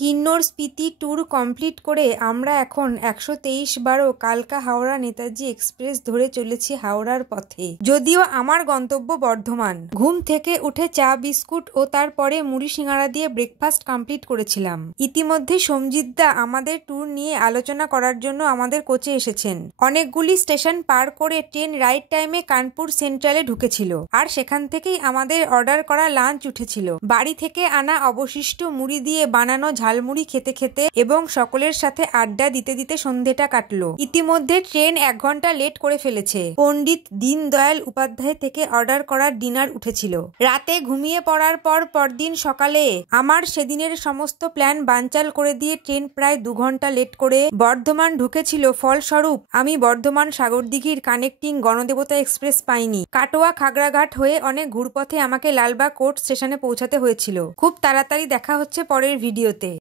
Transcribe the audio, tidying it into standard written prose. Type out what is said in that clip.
কিন্নর Spiti tour complete করে আমরা এখন 123-12 কালকা হাওড়া নেতাজি এক্সপ্রেস ধরে চলেছি হাওড়ার পথে। যদিও আমার গন্তব্য বর্ধমান। ঘুম থেকে উঠে চা বিস্কুট ও তারপরে মুড়ি সিঙ্গারা দিয়ে ব্রেকফাস্ট কমপ্লিট করেছিলাম। ইতিমধ্যে সঞ্জিতদা আমাদের ট্যুর নিয়ে আলোচনা করার জন্য আমাদের কোচে এসেছেন। অনেকগুলি স্টেশন পার করে ট্রেন রাইট টাইমে কানপুর সেন্ট্রালে ঢুকেছিল, আর সেখান থেকেই আমাদের অর্ডার করা লাঞ্চ উঠেছিল। বাড়ি থেকে আনা অবশিষ্ট মুড়ি দিয়ে বানানো ঝালমুড়ি খেতে খেতে এবং সকলের সাথে আড্ডা দিতে দিতে সন্ধেটা কাটলো। ইতিমধ্যে ট্রেন 1 ঘন্টা লেট করে ফেলেছে। পণ্ডিত দীনদয়াল উপাধ্যায় থেকে অর্ডার করা ডিনার উঠেছিল। রাতে ঘুমিয়ে পড়ার পর পরদিন সকালে আমার সেদিনের সমস্ত প্ল্যান বানচাল করে দিয়ে ট্রেন প্রায় 2 ঘন্টা লেট করে বর্ধমান ঢুকেছিল। ফলস্বরূপ আমি বর্ধমান সাগরদিঘির কানেক্টিং গণদেবতা এক্সপ্রেস পাইনি। কাটোয়া খাগড়াঘাট হয়ে অনেক ঘুরপথে আমাকে লালবাগ কোর্ট স্টেশনে পৌঁছাতে হয়েছিল। খুব তাড়াতাড়ি দেখা হচ্ছে পরের ভিডিওতে।